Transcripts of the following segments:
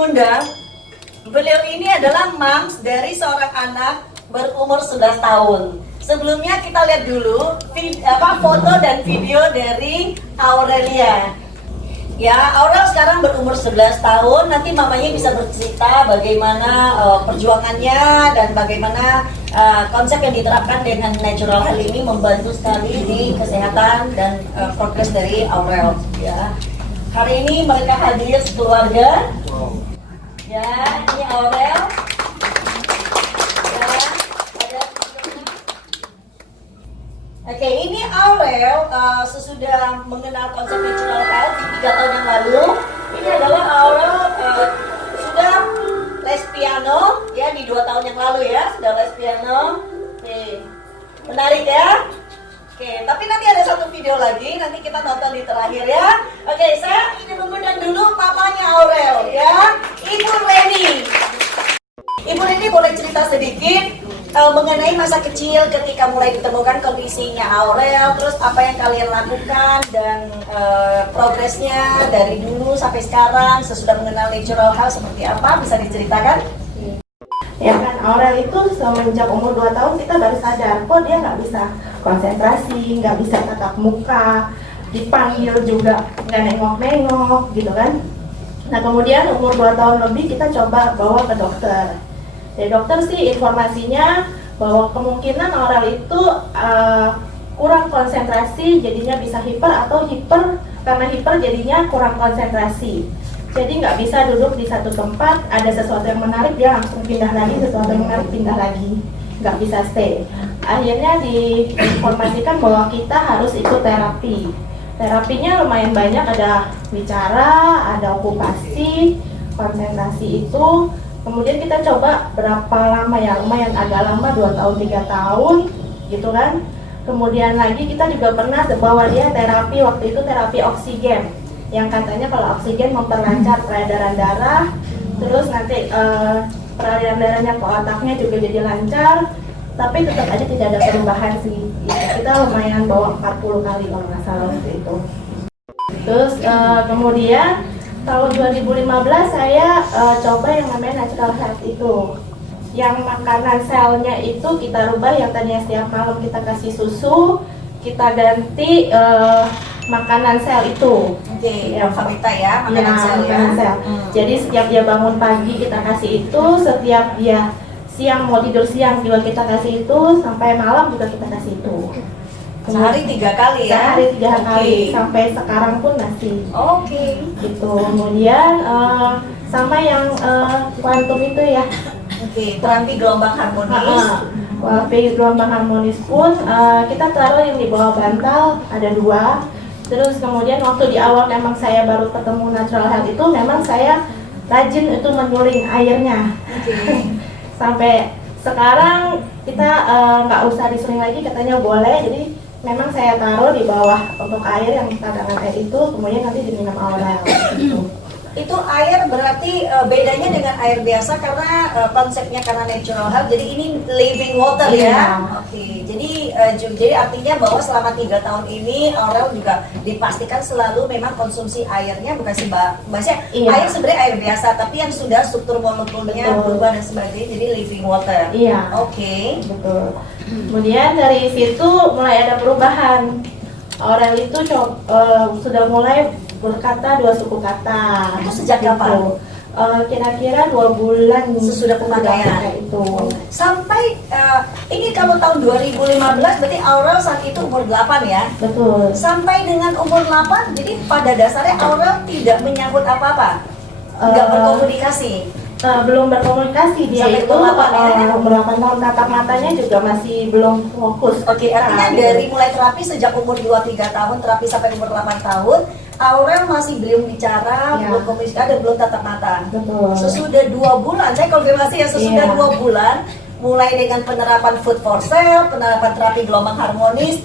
mengundang beliau ini adalah moms dari seorang anak berumur 11 tahun. Sebelumnya kita lihat dulu foto dan video dari Aurelia. Ya, Aurel sekarang berumur 11 tahun. Nanti mamanya bisa bercerita bagaimana perjuangannya dan bagaimana konsep yang diterapkan dengan natural health ini membantu sekali di kesehatan dan progres dari Aurel. Ya, hari ini mereka hadir sekeluarga. Ya, ini Aurel. Ya, ada. Oke, ini Aurel sesudah mengenal konsep natural health 3 tahun yang lalu. Ini adalah Aurel sudah les piano ya di 2 tahun yang lalu ya, sudah les piano. Oke, menarik ya. Oke, tapi nanti ada satu video lagi, nanti kita tonton di terakhir ya. Oke, saya ingin mengundang dulu papanya Aurel ya, Ibu Reni. Ibu Reni boleh cerita sedikit mengenai masa kecil ketika mulai ditemukan kondisinya Aurel, terus apa yang kalian lakukan dan progresnya dari dulu sampai sekarang sesudah mengenal natural health seperti apa, bisa diceritakan? Ya kan, Aurel itu semenjak umur 2 tahun kita baru sadar kok dia nggak bisa konsentrasi, nggak bisa tatap muka, dipanggil juga nggak nengok-nengok gitu kan. Nah kemudian umur 2 tahun lebih kita coba bawa ke dokter. Dari dokter sih informasinya bahwa kemungkinan Aurel itu kurang konsentrasi, jadinya bisa hiper, atau hiper karena hiper jadinya kurang konsentrasi. Jadi nggak bisa duduk di satu tempat, ada sesuatu yang menarik dia langsung pindah lagi, sesuatu yang menarik pindah lagi, nggak bisa stay. Akhirnya diinformasikan bahwa kita harus ikut terapi. Terapinya lumayan banyak, ada bicara, ada okupasi, konsentrasi itu. Kemudian kita coba berapa lama ya, lumayan agak lama, 2 tahun 3 tahun gitu kan. Kemudian lagi kita juga pernah bawa dia terapi, waktu itu terapi oksigen, yang katanya kalau oksigen memperlancar peredaran darah, terus nanti peredaran darahnya ke otaknya juga jadi lancar, tapi tetap aja tidak ada perubahan sih. Kita lumayan bawa 40 kali kalau nggak salah waktu itu. Terus kemudian tahun 2015 saya coba yang namanya natural health itu, yang makanan selnya itu kita rubah, yang tadinya setiap malam kita kasih susu, kita ganti makanan sel itu. Oke, ya, Famita ya, makanan sel ya. Sel. Jadi setiap dia bangun pagi kita kasih itu, setiap dia siang mau tidur siang juga kita kasih itu, sampai malam juga kita kasih itu. Sehari 3 kali ya? Sehari 3 kali, sampai sekarang pun masih. Oke. Gitu. Kemudian sama yang kuantum itu ya. Oke, terapi gelombang harmonis. Terapi gelombang harmonis pun kita taruh yang di bawah bantal, ada 2. Terus kemudian waktu di awal memang saya baru ketemu natural health itu, memang saya rajin itu menyuling airnya. Sampai sekarang kita nggak usah disuling lagi, katanya boleh. Jadi memang saya taruh di bawah untuk air yang cadangan air itu, kemudian nanti diminum Aurel gitu. Itu air berarti bedanya dengan air biasa karena konsepnya karena natural health, jadi ini living water ya. Oke, jadi artinya bahwa selama 3 tahun ini Aurel juga dipastikan selalu memang konsumsi airnya bukan maksudnya air sebenarnya air biasa, tapi yang sudah struktur molekulnya berubah dan sebagainya, jadi living water. Iya. Oke. Betul. Kemudian dari situ mulai ada perubahan. Aurel itu sudah mulai berkata 2 suku kata. Itu sejak kapan? Kira-kira 2 bulan sesudah pemakaian itu. Sampai ini kalau tahun 2015 berarti Aurel saat itu umur 8 ya? Betul. Sampai dengan umur 8, jadi pada dasarnya Aurel tidak menyambut apa-apa? Nggak berkomunikasi? Belum berkomunikasi, dia sampai itu umur 8 tahun, tatap matanya juga masih belum fokus. Oke, artinya dari mulai terapi sejak umur 2-3 tahun, terapi sampai umur 8 tahun, Aurel masih belum bicara, belum komunikasi, dan belum tatap mata. Betul. Sesudah 2 bulan, saya konfirmasi ya, sesudah 2 bulan, mulai dengan penerapan food for cell, penerapan terapi gelombang harmonis,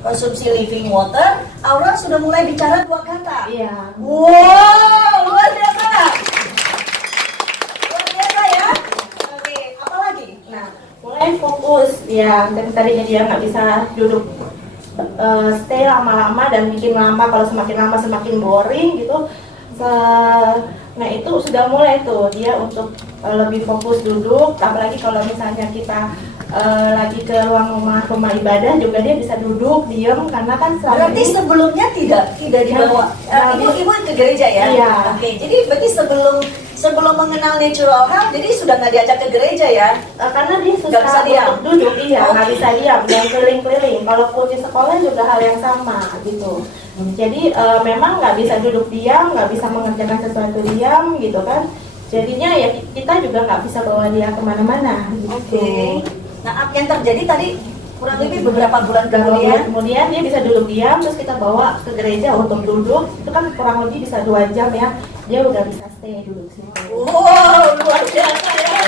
konsumsi living water, Aurel sudah mulai bicara 2 kata. Iya. Wow, luar biasa. Luar biasa ya. Oke, apa lagi? Nah, mulai fokus ya, dan tadinya dia nggak bisa duduk stay lama-lama dan bikin lama, kalau semakin lama semakin boring gitu. Nah itu sudah mulai tuh dia untuk lebih fokus duduk, apalagi kalau misalnya kita lagi ke rumah ibadah juga dia bisa duduk diam karena kan Berarti sebelumnya tidak dibawa. Ibu ke gereja ya? Iya. Oke, jadi berarti sebelum mengenal natural health, jadi sudah nggak diajak ke gereja ya? karena dia Nggak bisa susah diam. untuk duduk, iya nggak Oke. bisa diam dan keliling-keliling. Kalaupun di sekolah juga hal yang sama gitu. Jadi memang nggak bisa duduk diam, nggak bisa mengerjakan sesuatu diam gitu kan. Jadinya ya kita juga nggak bisa bawa dia kemana-mana gitu. Oke. Nah, apa yang terjadi tadi kurang lebih beberapa bulan Kemudian dia bisa duduk diam, terus kita bawa ke gereja untuk duduk. Itu kan kurang lebih bisa 2 jam ya. Dia udah bisa stay duduk situ. Wow, luar biasa ya.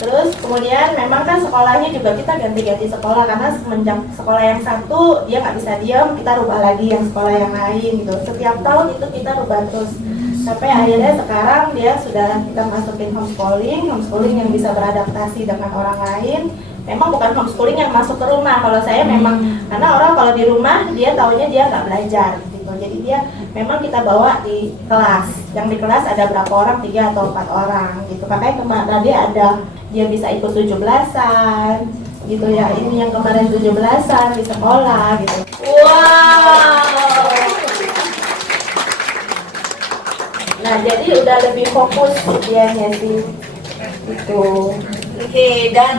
Terus kemudian memang kan sekolahnya juga kita ganti-ganti sekolah karena semenjak sekolah yang satu dia nggak bisa diam, kita rubah lagi yang sekolah yang lain gitu. Setiap tahun itu kita rubah terus. Sampai akhirnya sekarang dia sudah kita masukin homeschooling yang bisa beradaptasi dengan orang lain. Memang bukan homeschooling yang masuk ke rumah. Kalau saya memang karena orang kalau di rumah dia taunya dia nggak belajar gitu. Jadi dia memang kita bawa di kelas. Yang di kelas ada berapa orang? 3 atau 4 orang gitu. Makanya kemarin dia bisa ikut 17-an gitu ya. Ini yang kemarin 17-an di sekolah gitu. Wow. Nah, jadi udah lebih fokus dianya sih. Gitu. Oke, dan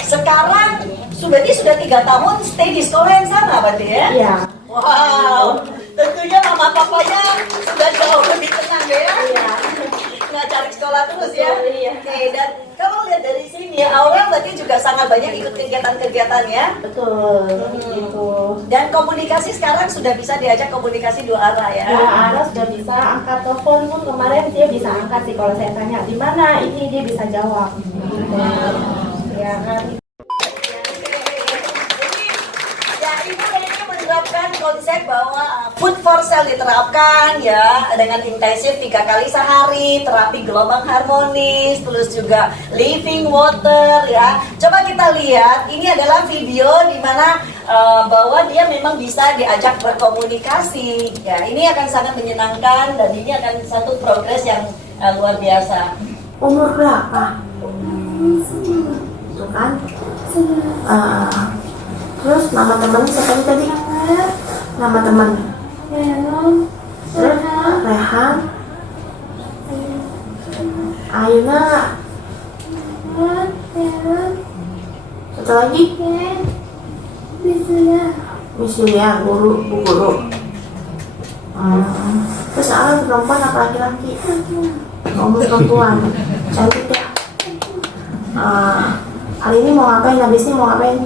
sekarang berarti sudah 3 tahun stay di sekolah yang sama berarti ya? Iya. Wow, tentunya mama papanya sudah jauh lebih tenang ya? Iya. Nggak cari sekolah terus ya? Iya. Oke, dan kalau lihat dari sini, Aurel berarti juga sangat banyak ikut kegiatan-kegiatan ya? Betul. Gitu. Dan komunikasi sekarang sudah bisa diajak komunikasi 2 arah ya? Ya, Ara sudah bisa angkat telepon pun kemarin dia bisa angkat sih kalau saya tanya di mana ini dia bisa jawab. Gitu. Ya kan. Ya, ibu ini menerapkan konsep bahwa food for cell diterapkan ya dengan intensif 3 kali sehari, terapi gelombang harmonis, terus juga living water ya. Coba kita lihat, ini adalah video di mana bahwa dia memang bisa diajak berkomunikasi. Ya, ini akan sangat menyenangkan dan ini akan satu progres yang luar biasa. Umur berapa? Tuh kan? Terus nama teman siapa tadi? Nama teman? Terus Rehan. Ayuna. Satu lagi? Misilia, bu guru. Terus Alan perempuan apa laki-laki? Kamu perempuan. Cantik ya. Hari ini mau ngapain? Habis ini mau ngapain?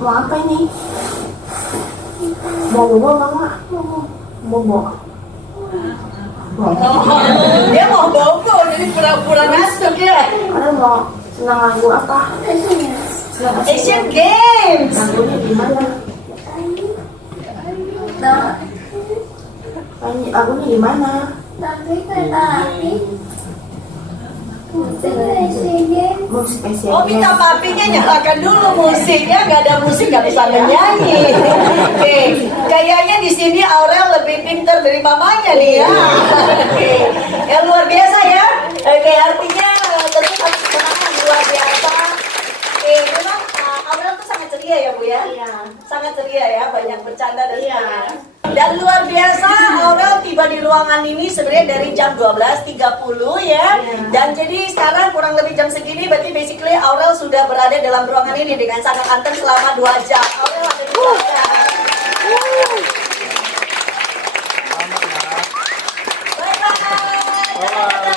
Mau apa ini? Mau bobo apa enggak? Bobo. Dia mau bobo, jadi pura-pura ngantuk ya. Kalian mau senang lagu apa? Asian Games. Lagunya gimana? Lagunya gimana? Musik Asian Oh, minta papinya nyalakan dulu musiknya, nggak ada musik nggak bisa menyanyi. Oke, kayaknya di sini Aurel lebih pintar dari mamanya nih ya. Oke, ya luar biasa ya. Oke, artinya tentu satu kemenangan luar biasa. Oke, memang Aurel tuh sangat ceria ya Bu ya. Iya. Sangat ceria ya, banyak bercanda dan Iya. sebagainya. Dan luar biasa, Aurel tiba di ruangan ini sebenarnya dari jam 12.30 ya. Dan jadi sekarang kurang lebih jam segini, berarti basically Aurel sudah berada dalam ruangan ini dengan sangat anteng selama 2 jam. Aurel ada di belakang. Bye-bye.